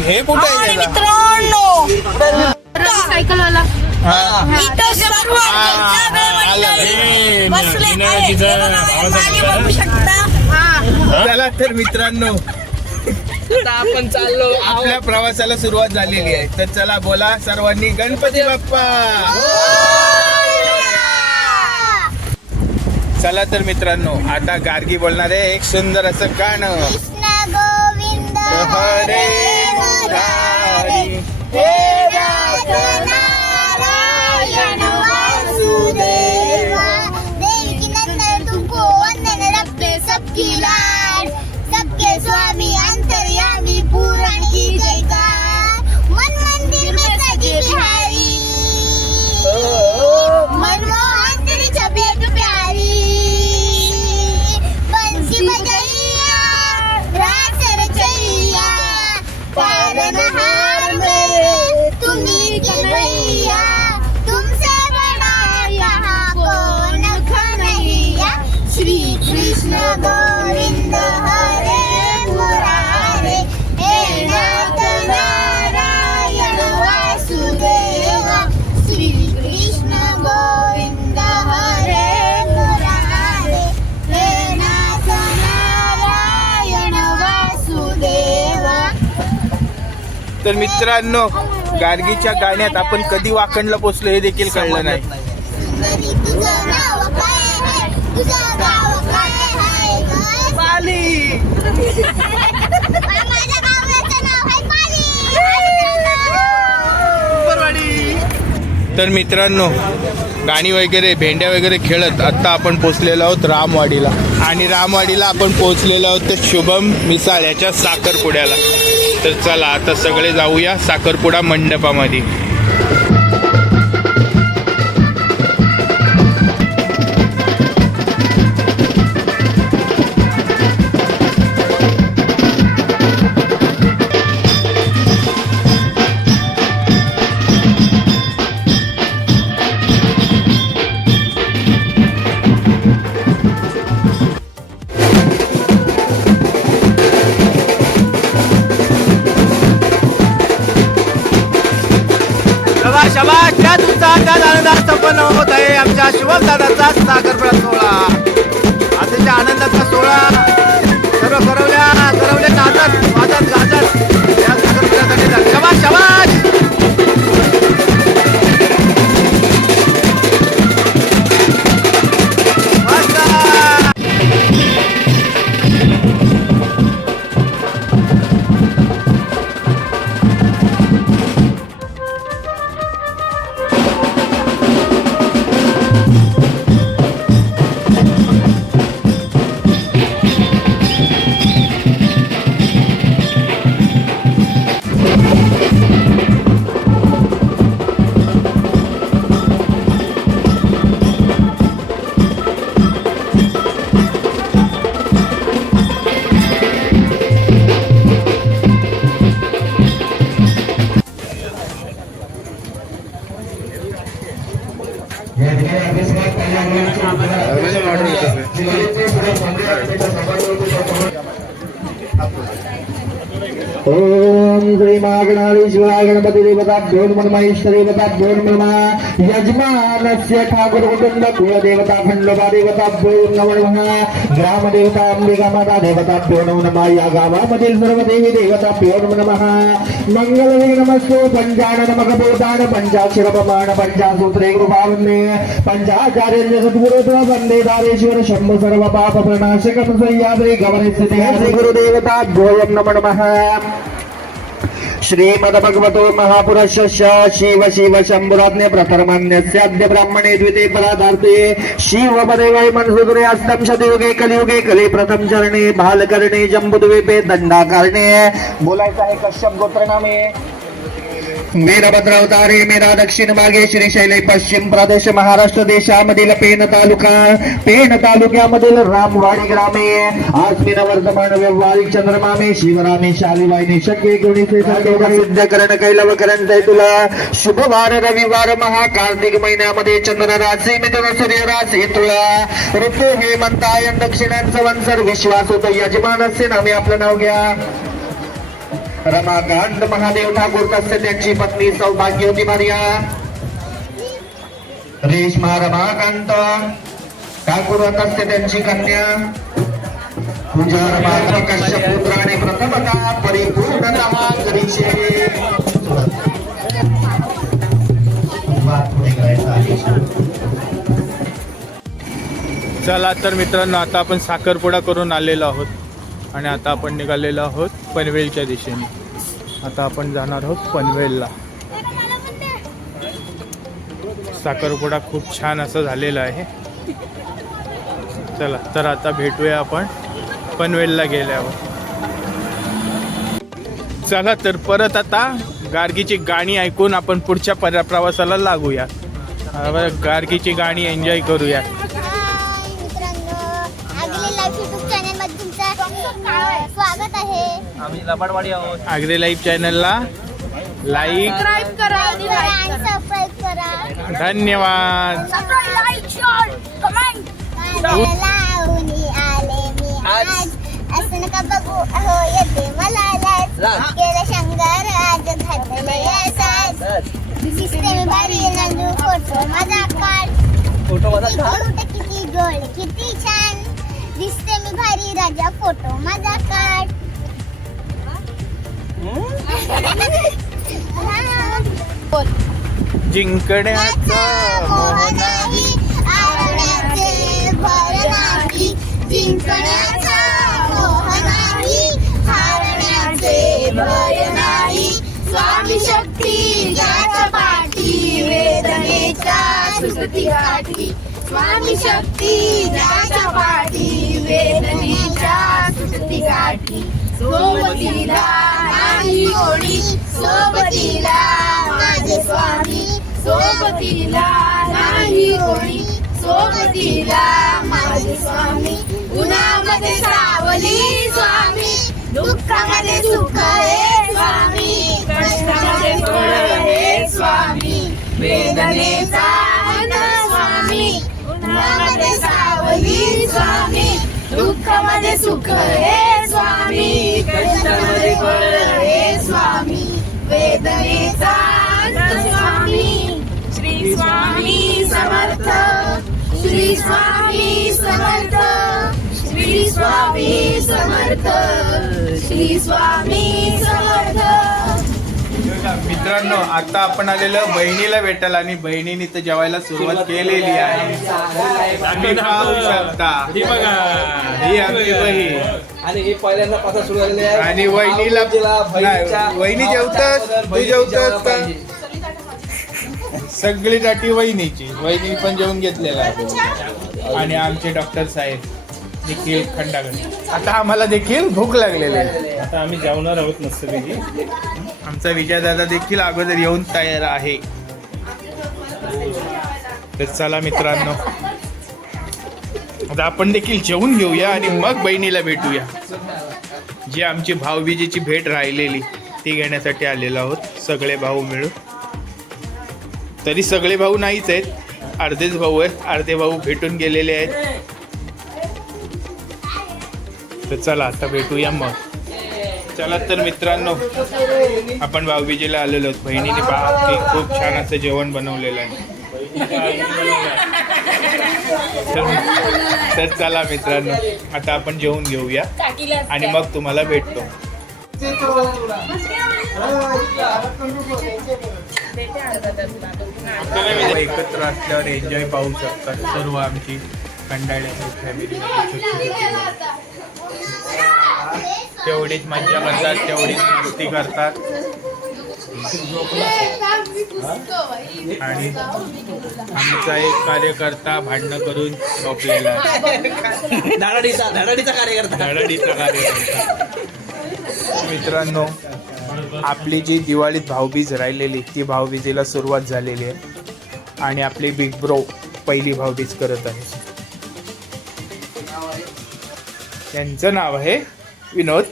हे? मित्रांनो हा. इथं सर्व हे हे चला तर मित्रांनो आता आपण चाललो आपल्या प्रवासाला सुरुवात झालेली आहे तर चला बोला सर्वांनी गणपती बाप्पा चला तर मित्रांनो आता गार्गी बोलणार आहे एक सुंदर असं गाणं. कृष्ण गोविंद हरे मुरारी हे राज नारायण वासुदेवा. तर मित्रांनो गार्गीच्या गाण्यात आपण कधी वाकणला पोचलो हे देखील कळलं नाही. तर मित्रांनो गाणी वगैरे भेंड्या वगैरे खेळत आत्ता आपण पोचलेलो आहोत रामवाडीला. आणि रामवाडीला आपण पोचलेलो आहोत तर शुभम मिसाळ याच्या साखरपुड्याला. तर चला आता सगळे जाऊया साखरपुडा मंडपामध्ये. शबाश तुमचा त्या आनंदात संपन्न होत आहे. आमच्या शुभम दादाचा सोहळा. अतिशय आनंदाचा सोहळा. सर्व करवल्या शिवाय गणपती देवताभ्यो नमः देवता दोन नमः यजमानस्य ठाकूर कुटुंब कुलदेवता खंडोबा देवता नमो नमः ग्रामदेवता अंबिका माता देवता नमो नमः या गावामधील सर्व देवी देवता नमो नमः। मंगलवे नमस्तो पंचान नमक बोधान पंचाक्षर प्रमाण पंचासूत्रे कृपावन्ने पंचाचार्य सद्गुरुत्व वंदे दारेश्वर शंभ सर्व पाप प्रणाशक सह्याद्री गमने स्थिते श्री गुरुदेवताभ्योऽयं नमो नमः। श्रीमद्भगवतो महापुरुषस्य शिव शिव शम्भुराज्ञे प्रथमन्यस्याद्य ब्राह्मणे द्विते पराधार्थे शिवपदे वै मनसुदुरे अष्टम शतयुगे कलियुगे कले प्रथम चरणे भालकर्णे जम्बुद्वीपे दंडाकारणे बोलायचं आहे कश्यप गोत्र वीरभद्रावतारे मेरा दक्षिण मागे श्रीशैल पश्चिम प्रदेश महाराष्ट्र देशामधील पेण तालुका. पेण तालुक्यामधील रामवाडी ग्रामे. आज मी वर्तमान व्यवहारिक चंद्रमामे शिवरामे शालिवाईने शक्य एकोणीसशे सिद्ध करण कैलव करण तुला. शुभवार रविवार महाकार्तिक महिन्यामध्ये चंद्र राशी मित्र सूर्य राशी तुला. ऋतू हे म्हणताय दक्षिणांचं वंसर विश्वास होतो. यजमानस्य नामे आपलं नाव घ्या. रमाकांत महादेव ठाकूर तस्य त्यांची पत्नी सौभाग्यवती मारिया रेशमा रमाकांत ठाकूर तस्य त्यांची कन्या? पूजा रमाकांत कश्य पुत्राने प्रथमता परिपूर्णता करीचे चला तर मित्रांनो आता आपण साखरपुडा करून आलेलो आहोत. आणि आता आपण निघालेलो आहोत पनवेलच्या दिशेने. आता आपण जाणार आहोत पनवेलला. साखरपुडा खूप छान असं झालेला आहे. चला तर आता भेटूया आपण पनवेलला गेल्यावर. चला तर परत आता गार्गीची गाणी ऐकून आपण पुढच्या पर प्रवासाला लागूया. गार्गीची गाणी एन्जॉय करूया. आम्ही लबाडवाडी आहोत. आगरे लाईव्ह चॅनलला लाईक धन्यवाद. असं नका बघू. अहो येते मला लाज. गेलं शंकर आज घातले साज दिसते बारी नंदू फोटो माझा काढ. फोटो किती गोड किती छान. दिसते मी भारी राजा फोटो माझा काढ. जिंकण्याचा स्वामी शक्ती पाठी वेदनेच्या सुस्ती गाठी. स्वामी शक्ती पाठी सुस्ती गाठी. सोबतीला नाही कोणी सोबतीला माझे स्वामी. सोबतीला नाही कोणी सोबतीला माझे स्वामी. उन्हामध्ये सावली स्वामी दुःखामध्ये सुख हे स्वामी. कष्टामध्ये फळ हे स्वामी. वेदनेचा स्वामी. उन्हामध्ये सावली स्वामी दुःखामध्ये सुख हे स्वामी कष्टामध्ये फळ हे स्वामी वेदनेचा स्वामी. श्री स्वामी समर्थ श्री स्वामी समर्थ श्री स्वामी समर्थ श्री स्वामी समर्थ. मित्रांनो आता आपण आलेलो बहिणीला भेटायला आणि बहिणीने तर जेवायला सुरुवात केलेली आहे. तुम्ही पाहू शकता. ही बघा. ही आमची बहीण. आणि हे पहिल्यांदा पासा सुरू झालेले आहे. आणि वहिनीला नाही, वहिनी जेवतात तू जेवतात का? सगळी टाटी वहिनीची. वहिनी पण जेवून घेतलेला आहे आणि आमचे डॉक्टर साहेब निखिल खंडागड आता आम्हाला देखील भूक लागलेली आहे. आता आम्ही जेवणार आहोत मस्तपैकी आमचा विजयदादा देखील अगोदर येऊन तयार आहे. तर चला मित्रांनो. आता आपण देखील जेवून घेऊया आणि मग बहिणीला भेटूया. जी आमची भाऊबीजेची भेट राहिलेली ती घेण्यासाठी आलेलो आहोत. सगळे भाऊ मिळून. तरी सगळे भाऊ नाहीच आहेत. अर्धेच भाऊ आहेत. अर्धे भाऊ भेटून गेलेले आहेत. तर चला आता भेटूया मग. चला तर मित्रांनो आपण भाऊबीजेला आलेलो आहोत. बहिणीने पहा की खूप छान असं जेवण बनवलेलं आहे. तर- तर चला मित्रांनो आता आपण जेवून घेऊया आणि मग तुम्हाला भेटतो. एकत्र असल्यावर एन्जॉय पाहू शकतात सर्व आमची कंडाळ्याची फॅमिली तेवढीच मज्जा करतात तेवढीच मस्ती करतात. आणि आमचा एक कार्यकर्ता भांडणं करून झोपलेला धाडाडीचा धाडाडीचा कार्यकर्ता. धडाडीचा कार्यकर्ता. मित्रांनो आपली जी दिवाळीत भाऊबीज राहिलेली ती भाऊबीजेला सुरुवात झालेली आहे. आणि आपली बिग ब्रो पहिली भाऊबीज करत आहे. त्यांचं नाव आहे विनोद.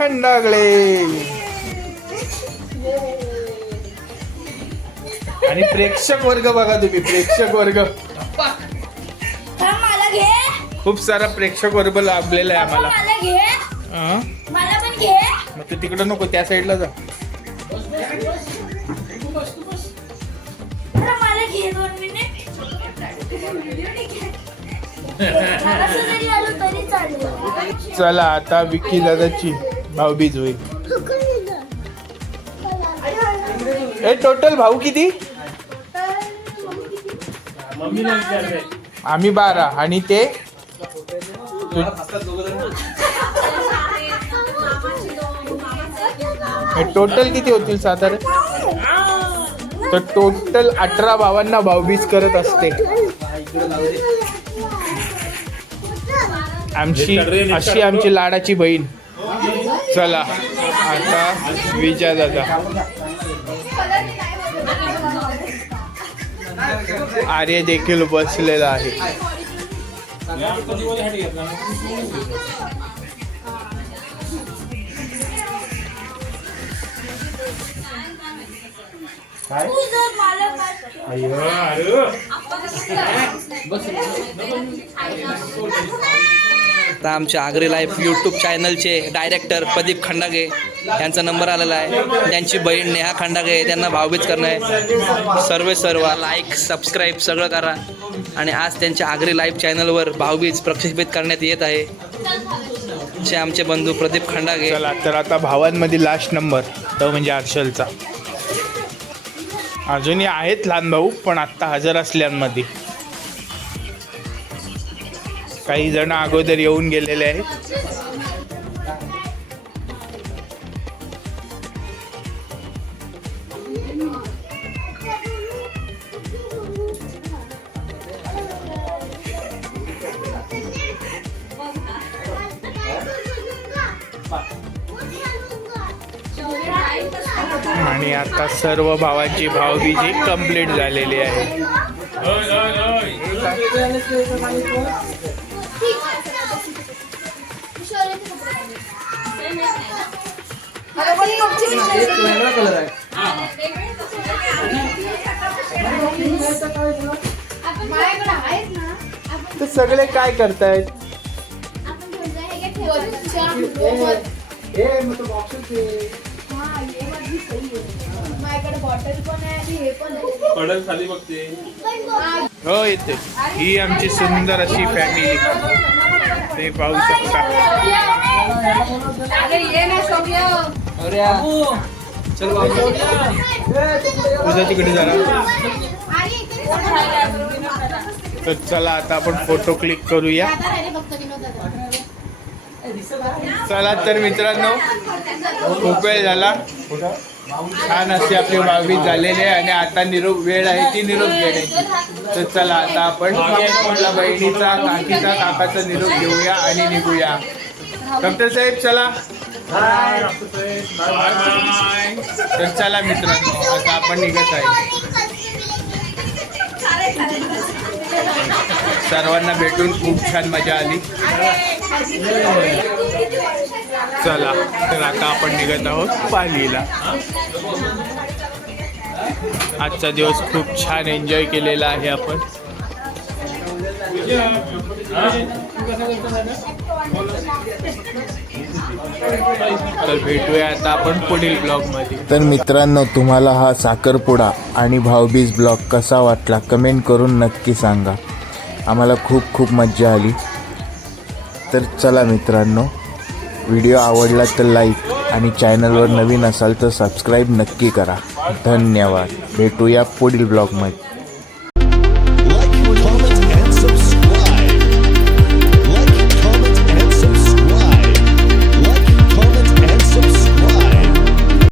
खंडागळे. आणि प्रेक्षक वर्ग बघा तुम्ही प्रेक्षक वर्ग. खूप सारा प्रेक्षक वर्ग लाभलेला आहे आम्हाला. मग तू तिकडं नको त्या साईडला जा. चला आता विक्की दादाची. भाऊबीज होईल ए टोटल भाऊ किती? आम्ही बारा. आणि ते? टोटल किती होतील साधारण? तर टोटल अठरा भावांना भाऊबीज करत असते. आमची अशी आमची लाडाची बहीण. चला आता विजय दादा. आर्य देखील बसलेला आहे. तू आता आमच्या आगरी लाईफ यूट्यूब चॅनलचे डायरेक्टर प्रदीप खंडागे यांचा नंबर आलेला आहे. त्यांची बहीण नेहा खंडागे त्यांना भावभीत करणं आहे. सर्व सर्व लाईक सबस्क्राईब सगळं करा. आणि आज त्यांच्या आगरी लाईव्ह चॅनलवर भावबीज प्रक्षेपित करण्यात येत आहे. जे आमचे बंधू प्रदीप खंडागे. चला तर आता भावांमध्ये लास्ट नंबर तो म्हणजे हर्षलचा अजूनही आहेत लहान भाऊ पण आत्ता हजर असल्यांमध्ये. काही जण अगोदर येऊन गेलेले आहेत. आणि आता सर्व भावांची भावबीजी कंप्लीट झालेली आहे. तर सगळे काय करतायत? पडल खाली बघते. हो येते ही आमची सुंदर अशी फॅमिली ते पाहू शकता. उद्या तिकडे जाणार तर चला आता आपण फोटो क्लिक करूया. चला तर मित्रांनो खूप वेळ झाला. छान अशी आपली बावीस झालेली आहे आणि आता निरोप वेळ आहे ती निरोप घेण्याची तर चला आता आपण आपल्या बहिणीचा काकीचा काकाचा निरोप घेऊया आणि निघूया. डॉक्टर साहेब चला. तर चला मित्रांनो आता आपण निघत आहे. सर्वांना भेटून खूप छान मजा आली. चला तर आता आपण निघत आहोत पालीला. आजचा दिवस खूप छान एन्जॉय केलेला आहे आपण. तर भेटूया आता आपण पुढील ब्लॉगमध्ये. तर मित्रांनो तुम्हाला हा साखरपुडा आणि भाऊबीज ब्लॉग कसा वाटला कमेंट करून नक्की सांगा. आम्हाला खूप खूप मज्जा आली. तर चला मित्रांनो व्हिडिओ आवडला तर लाईक आणि चॅनलवर नवीन असाल तर सबस्क्राईब नक्की करा. धन्यवाद. भेटूया पुढील ब्लॉगमध्ये.